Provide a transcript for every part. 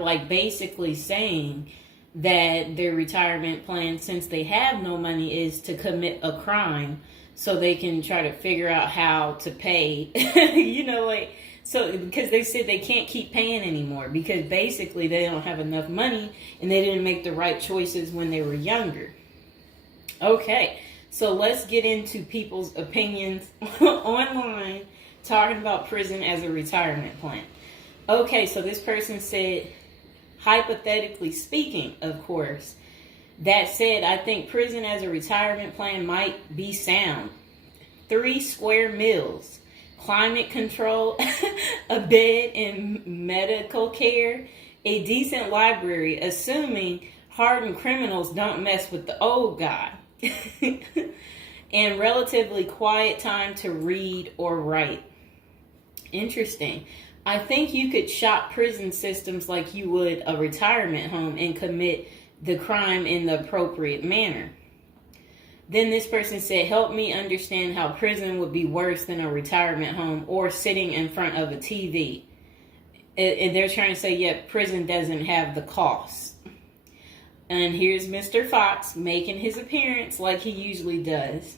like basically saying that their retirement plan, since they have no money, is to commit a crime so they can try to figure out how to pay. Like, so because they said they can't keep paying anymore because basically they don't have enough money and they didn't make the right choices when they were younger. Okay, so let's get into people's opinions online talking about prison as a retirement plan. Okay, so this person said, hypothetically speaking, of course, that said, I think prison as a retirement plan might be sound. 3 square meals, climate control, a bed and medical care, a decent library, assuming hardened criminals don't mess with the old guy, and relatively quiet time to read or write. Interesting. I think you could shop prison systems like you would a retirement home and commit the crime in the appropriate manner. Then this person said, help me understand how prison would be worse than a retirement home or sitting in front of a TV. And they're trying to say, yeah, prison doesn't have the cost. And here's Mr. Fox making his appearance like he usually does.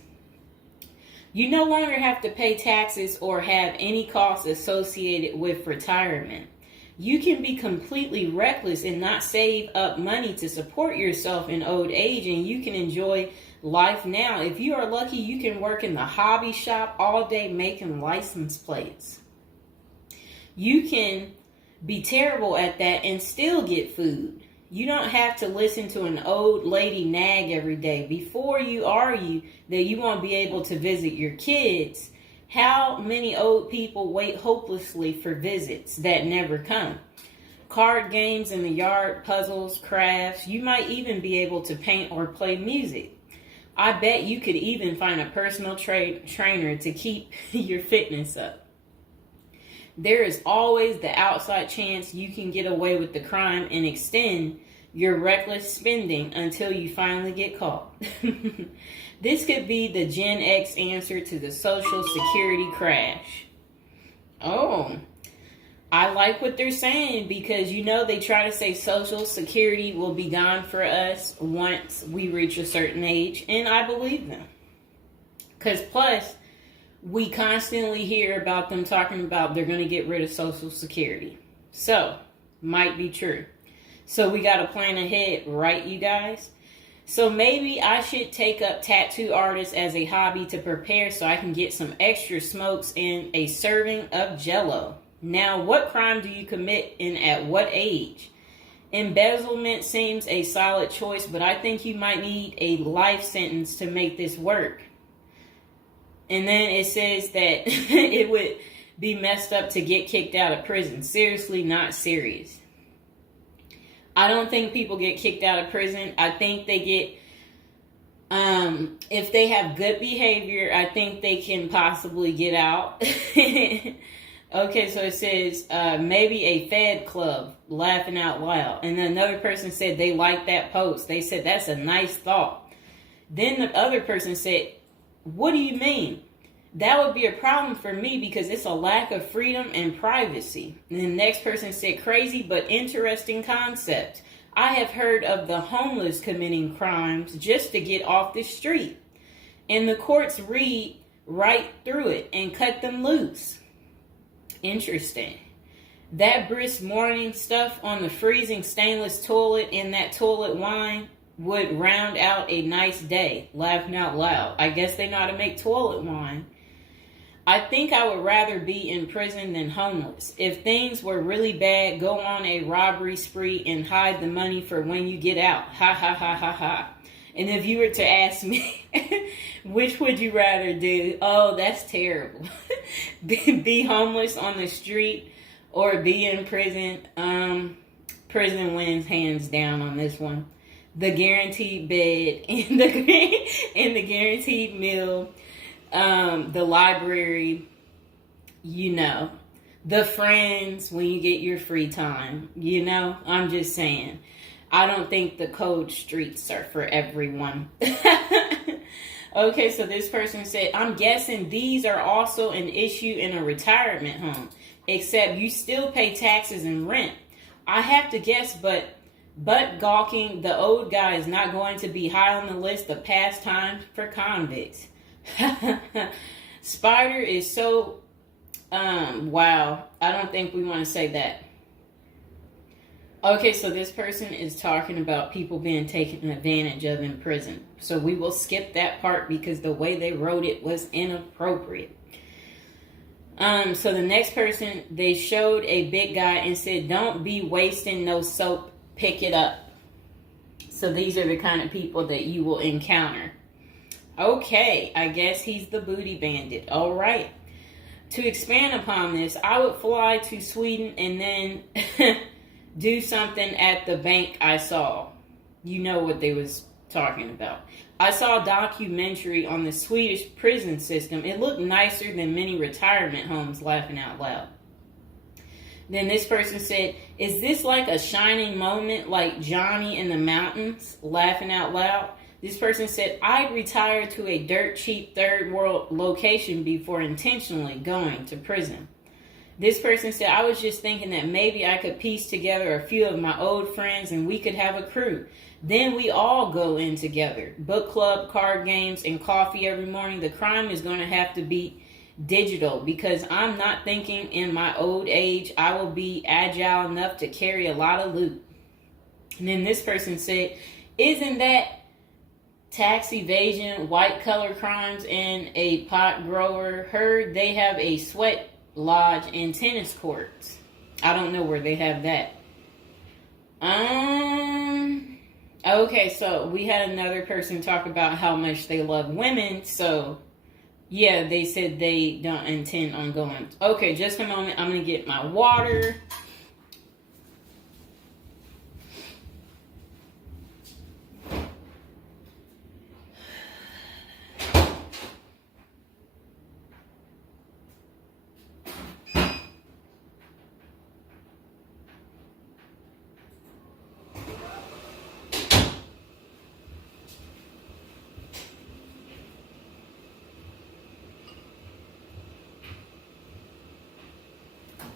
You no longer have to pay taxes or have any costs associated with retirement. You can be completely reckless and not save up money to support yourself in old age, and you can enjoy life now. If you are lucky, you can work in the hobby shop all day making license plates. You can be terrible at that and still get food. You don't have to listen to an old lady nag every day before you argue that you won't be able to visit your kids. How many old people wait hopelessly for visits that never come? Card games in the yard, puzzles, crafts. You might even be able to paint or play music. I bet you could even find a personal trainer to keep your fitness up. There is always the outside chance you can get away with the crime and extend your reckless spending until you finally get caught. This could be the Gen X answer to the Social Security crash. Oh, I like what they're saying because, they try to say Social Security will be gone for us once we reach a certain age, and I believe them. Because plus, we constantly hear about them talking about they're going to get rid of Social Security. So, might be true. So we got to plan ahead, right, you guys? So maybe I should take up tattoo artists as a hobby to prepare so I can get some extra smokes and a serving of Jell-O. Now, what crime do you commit and at what age? Embezzlement seems a solid choice, but I think you might need a life sentence to make this work. And then it says that it would be messed up to get kicked out of prison. Seriously, not serious. I don't think people get kicked out of prison. I think they get, if they have good behavior, I think they can possibly get out. Okay, so it says maybe a Fed club, laughing out loud. And then another person said they liked that post. They said, that's a nice thought. Then the other person said, what do you mean? That would be a problem for me because it's a lack of freedom and privacy. And the next person said, crazy but interesting concept. I have heard of the homeless committing crimes just to get off the street. And the courts read right through it and cut them loose. Interesting. That brisk morning stuff on the freezing stainless toilet and that toilet wine would round out a nice day. Laughing out loud. I guess they know how to make toilet wine. I think I would rather be in prison than homeless. If things were really bad, go on a robbery spree and hide the money for when you get out. Ha ha ha ha ha. And if you were to ask me, which would you rather do? Oh, that's terrible. Be homeless on the street or be in prison. Prison wins hands down on this one. The guaranteed bed and the guaranteed meal. The library, the friends when you get your free time, I'm just saying. I don't think the cold streets are for everyone. Okay, so this person said, I'm guessing these are also an issue in a retirement home, except you still pay taxes and rent. I have to guess, but gawking, the old guy is not going to be high on the list of pastimes for convicts. Spider is so, wow. I don't think we want to say that. Okay, so this person is talking about people being taken advantage of in prison. So we will skip that part because the way they wrote it was inappropriate. So the next person, they showed a big guy and said, "Don't be wasting no soap, pick it up." So these are the kind of people that you will encounter. Okay, I guess he's the booty bandit. All right. To expand upon this, I would fly to Sweden and then do something at the bank I saw. You know what they was talking about. I saw a documentary on the Swedish prison system. It looked nicer than many retirement homes, laughing out loud. Then this person said, "Is this like a shining moment like Johnny in the Mountains?" Laughing out loud. This person said, "I'd retire to a dirt cheap third world location before intentionally going to prison." This person said, "I was just thinking that maybe I could piece together a few of my old friends and we could have a crew. Then we all go in together. Book club, card games, and coffee every morning. The crime is going to have to be digital because I'm not thinking in my old age I will be agile enough to carry a lot of loot." And then this person said, "Isn't that tax evasion, white collar crimes, and a pot grower? Heard they have a sweat lodge and tennis courts." I don't know where they have that. Okay, so we had another person talk about how much they love women. So yeah, they said they don't intend on going. Okay, just a moment. I'm gonna get my water.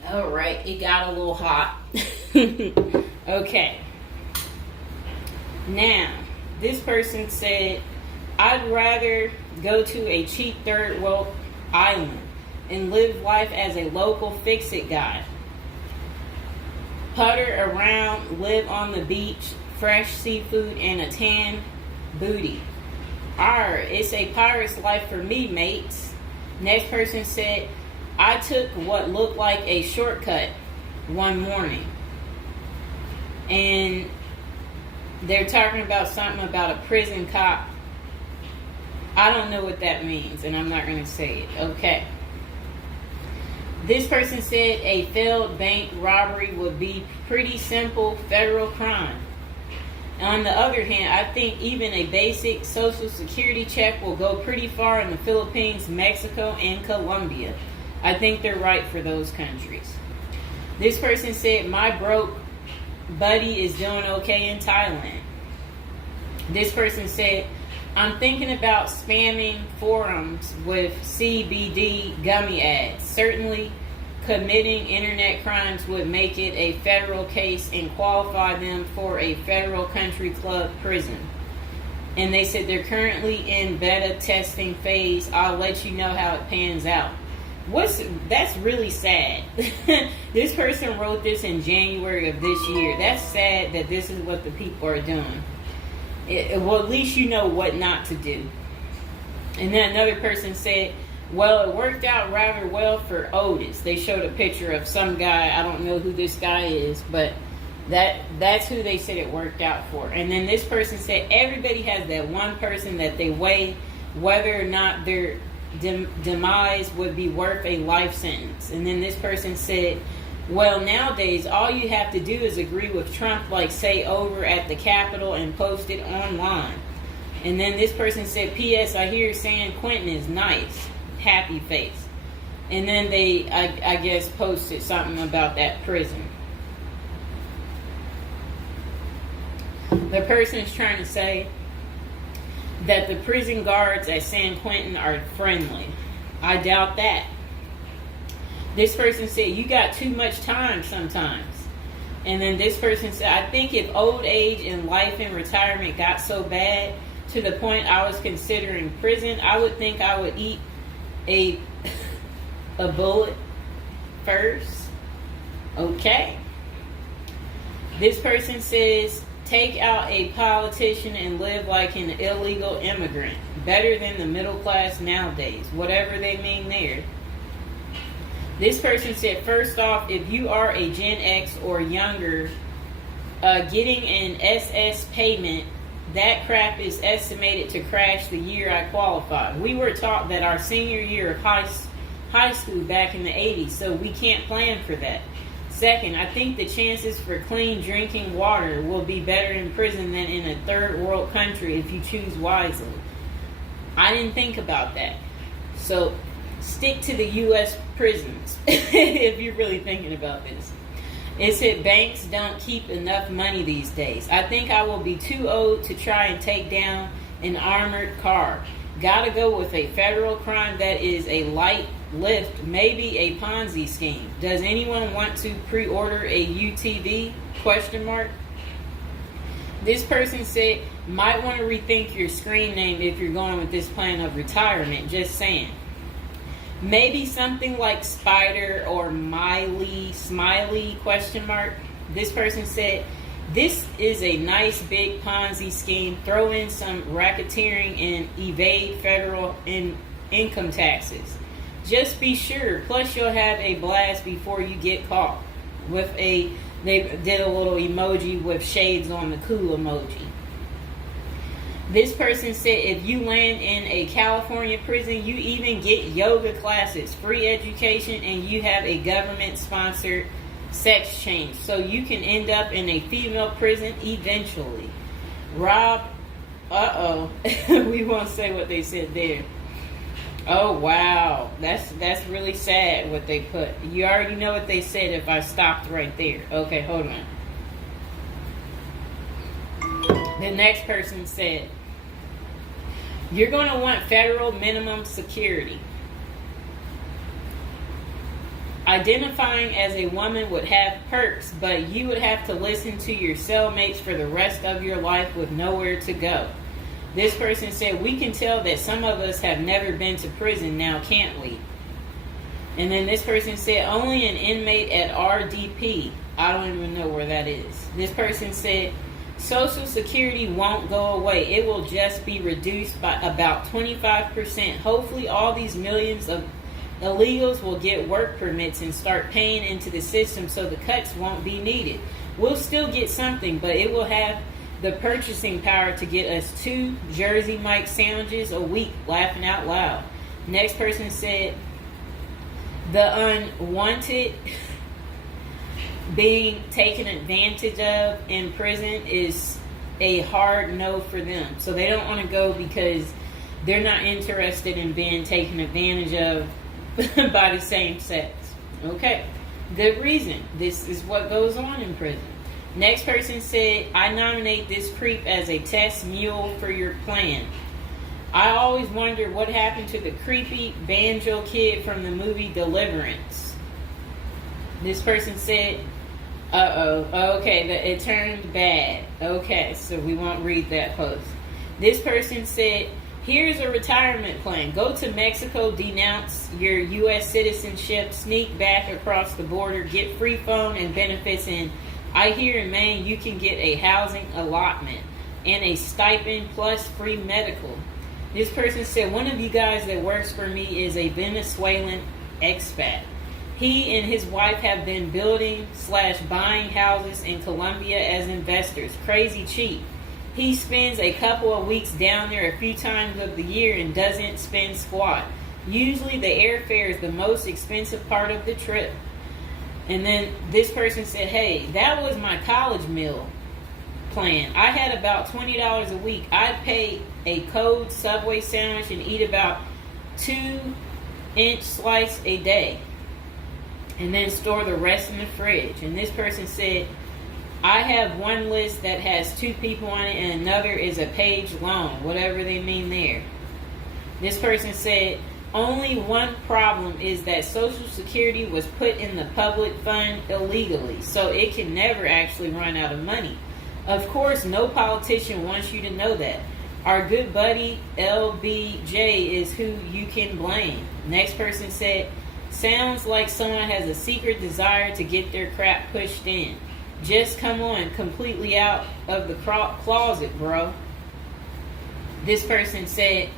All right, it got a little hot. Okay. Now, this person said, "I'd rather go to a cheap third world island and live life as a local fix-it guy. Putter around, live on the beach, fresh seafood, and a tan booty. Arr, it's a pirate's life for me, mates." Next person said, "I took what looked like a shortcut one morning." And they're talking about something about a prison cop. I don't know what that means, and I'm not going to say it. Okay. This person said a failed bank robbery would be pretty simple federal crime. On the other hand, I think even a basic social security check will go pretty far in the Philippines, Mexico, and Colombia. I think they're right for those countries. This person said, "My broke buddy is doing okay in Thailand." This person said, "I'm thinking about spamming forums with CBD gummy ads. Certainly committing internet crimes would make it a federal case and qualify them for a federal country club prison." And they said they're currently in beta testing phase. I'll let you know how it pans out. That's really sad. This person wrote this in January of this year. That's sad that this is what the people are doing. Well, at least you know what not to do. And then another person said, "Well, it worked out rather well for Otis." They showed a picture of some guy. I don't know who this guy is, but that's who they said it worked out for. And then this person said everybody has that one person that they weigh whether or not their demise would be worth a life sentence. And then this person said, "Well, nowadays all you have to do is agree with Trump, like say over at the Capitol, and post it online." And then this person said, "P.S. I hear San Quentin is nice. Happy face." And then they, I guess, posted something about that prison. The person is trying to say that the prison guards at San Quentin are friendly. I doubt that. This person said, "You got too much time sometimes." And then this person said, I think if old age and life in retirement got so bad to the point I was considering prison, I would think I would eat a bullet first. Okay. This person says, take out a politician and live like an illegal immigrant. Better than the middle class nowadays. Whatever they mean there. This person said, first off, if you are a Gen X or younger, getting an SS payment, that crap is estimated to crash the year I qualified. We were taught that our senior year of high school back in the 80s, so we can't plan for that. Second, I think the chances for clean drinking water will be better in prison than in a third world country if you choose wisely. I didn't think about that. So stick to the U.S. prisons if you're really thinking about this. It said banks don't keep enough money these days. I think I will be too old to try and take down an armored car. Gotta go with a federal crime that is a light lift, maybe a Ponzi scheme. Does anyone want to pre-order a UTV? Question mark. This person said, might want to rethink your screen name if you're going with this plan of retirement. Just saying. Maybe something like Spider or Smiley, question mark. This person said, this is a nice big Ponzi scheme. Throw in some racketeering and evade federal income taxes. Just be sure. Plus you'll have a blast before you get caught. They did a little emoji with shades on the cool emoji. This person said if you land in a California prison, you even get yoga classes, free education, and you have a government-sponsored sex change. So you can end up in a female prison eventually. Rob, we won't say what they said there. Oh, wow. That's really sad what they put. You already know what they said if I stopped right there. Okay, hold on. The next person said, you're going to want federal minimum security. Identifying as a woman would have perks, but you would have to listen to your cellmates for the rest of your life with nowhere to go. This person said, we can tell that some of us have never been to prison now, can't we? And then this person said, only an inmate at RDP. I don't even know where that is. This person said, Social Security won't go away. It will just be reduced by about 25%. Hopefully all these millions of illegals will get work permits and start paying into the system so the cuts won't be needed. We'll still get something, but it will have the purchasing power to get us 2 Jersey Mike sandwiches a week, laughing out loud. Next person said, the unwanted being taken advantage of in prison is a hard no for them. So they don't want to go because they're not interested in being taken advantage of by the same sex. Okay, good reason. This is what goes on in prison. Next person said, I nominate this creep as a test mule for your plan. I always wonder what happened to the creepy banjo kid from the movie Deliverance. This person said, okay, it turned bad. Okay, so we won't read that post. This person said, here's a retirement plan. Go to Mexico, denounce your U.S. citizenship, sneak back across the border, get free phone and benefits, and I hear in Maine you can get a housing allotment and a stipend plus free medical. This person said, one of you guys that works for me is a Venezuelan expat. He and his wife have been building/buying houses in Colombia as investors. Crazy cheap. He spends a couple of weeks down there a few times of the year and doesn't spend squat. Usually the airfare is the most expensive part of the trip. And then this person said, hey, that was my college meal plan. I had about $20 a week. I'd pay a cold Subway sandwich and eat about 2-inch slice a day. And then store the rest in the fridge. And this person said, I have one list that has 2 people on it and another is a page long, whatever they mean there. This person said, only one problem is that Social Security was put in the public fund illegally, so it can never actually run out of money. Of course, no politician wants you to know that. Our good buddy LBJ is who you can blame. Next person said, sounds like someone has a secret desire to get their crap pushed in. Just come on, completely out of the closet, bro. This person said,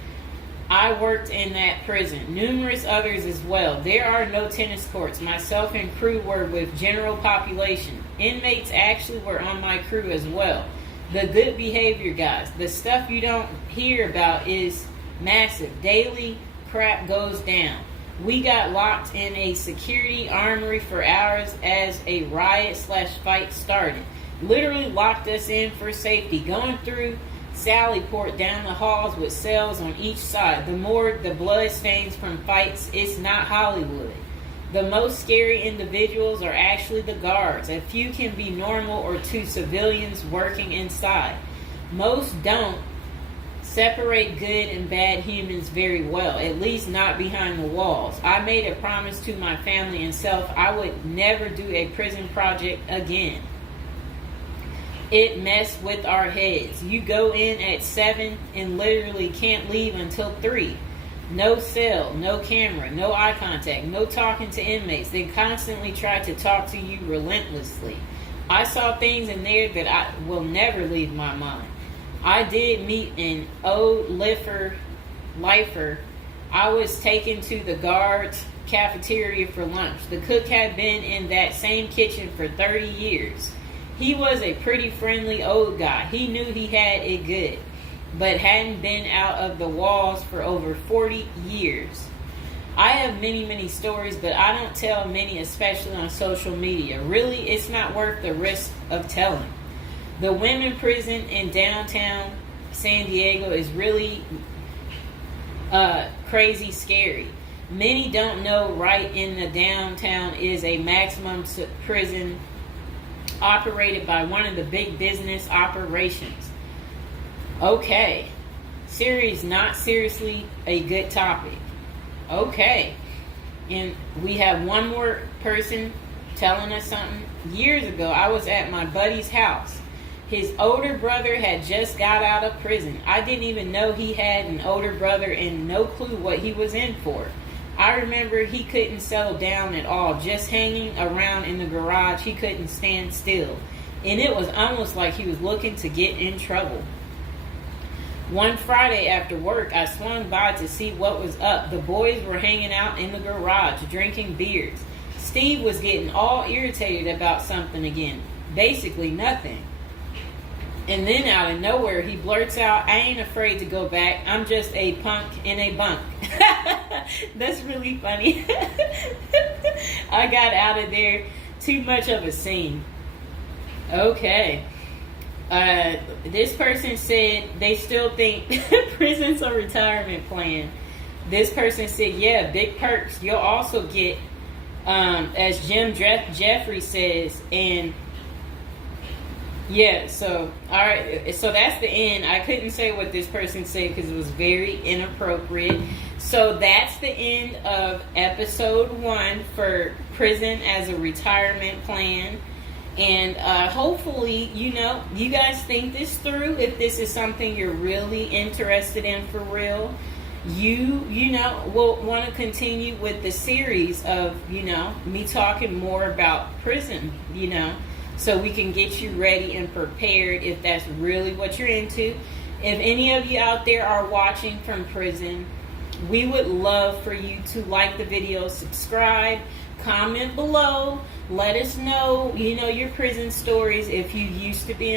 I worked in that prison. Numerous others as well. There are no tennis courts. Myself and crew were with general population. Inmates actually were on my crew as well. The good behavior guys. The stuff you don't hear about is massive. Daily crap goes down. We got locked in a security armory for hours as a riot/fight started. Literally locked us in for safety. Going through Sallyport down the halls with cells on each side. The more the blood stains from fights, it's not Hollywood. The most scary individuals are actually the guards. A few can be normal or two civilians working inside. Most don't separate good and bad humans very well, at least not behind the walls. I made a promise to my family and self I would never do a prison project again. It messed with our heads. You go in at 7 and literally can't leave until 3. No cell, no camera, no eye contact, no talking to inmates. They constantly try to talk to you relentlessly. I saw things in there that I will never leave my mind. I did meet an old lifer. I was taken to the guards' cafeteria for lunch. The cook had been in that same kitchen for 30 years. He was a pretty friendly old guy. He knew he had it good, but hadn't been out of the walls for over 40 years. I have many, many stories, but I don't tell many, especially on social media. Really, it's not worth the risk of telling. The women prison in downtown San Diego is really crazy scary. Many don't know right in the downtown is a maximum prison operated by one of the big business operations. Okay. Series not seriously a good topic. Okay. And we have one more person telling us something. Years ago, I was at my buddy's house. His older brother had just got out of prison. I didn't even know he had an older brother and no clue what he was in for. I remember he couldn't settle down at all, just hanging around in the garage. He couldn't stand still. And it was almost like he was looking to get in trouble. One Friday after work, I swung by to see what was up. The boys were hanging out in the garage, drinking beers. Steve was getting all irritated about something again. Basically nothing. And then out of nowhere, he blurts out, I ain't afraid to go back. I'm just a punk in a bunk. That's really funny. I got out of there. Too much of a scene. Okay. This person said they still think prison's a retirement plan. This person said, yeah, big perks. You'll also get, as Jim Jeffrey says, and yeah, so, all right, so that's the end. I couldn't say what this person said because it was very inappropriate. So that's the end of episode 1 for prison as a retirement plan. And hopefully, you guys think this through. If this is something you're really interested in for real, you will want to continue with the series of, me talking more about prison, so we can get you ready and prepared if that's really what you're into. If any of you out there are watching from prison, we would love for you to like the video, subscribe, comment below, let us know, your prison stories if you used to be in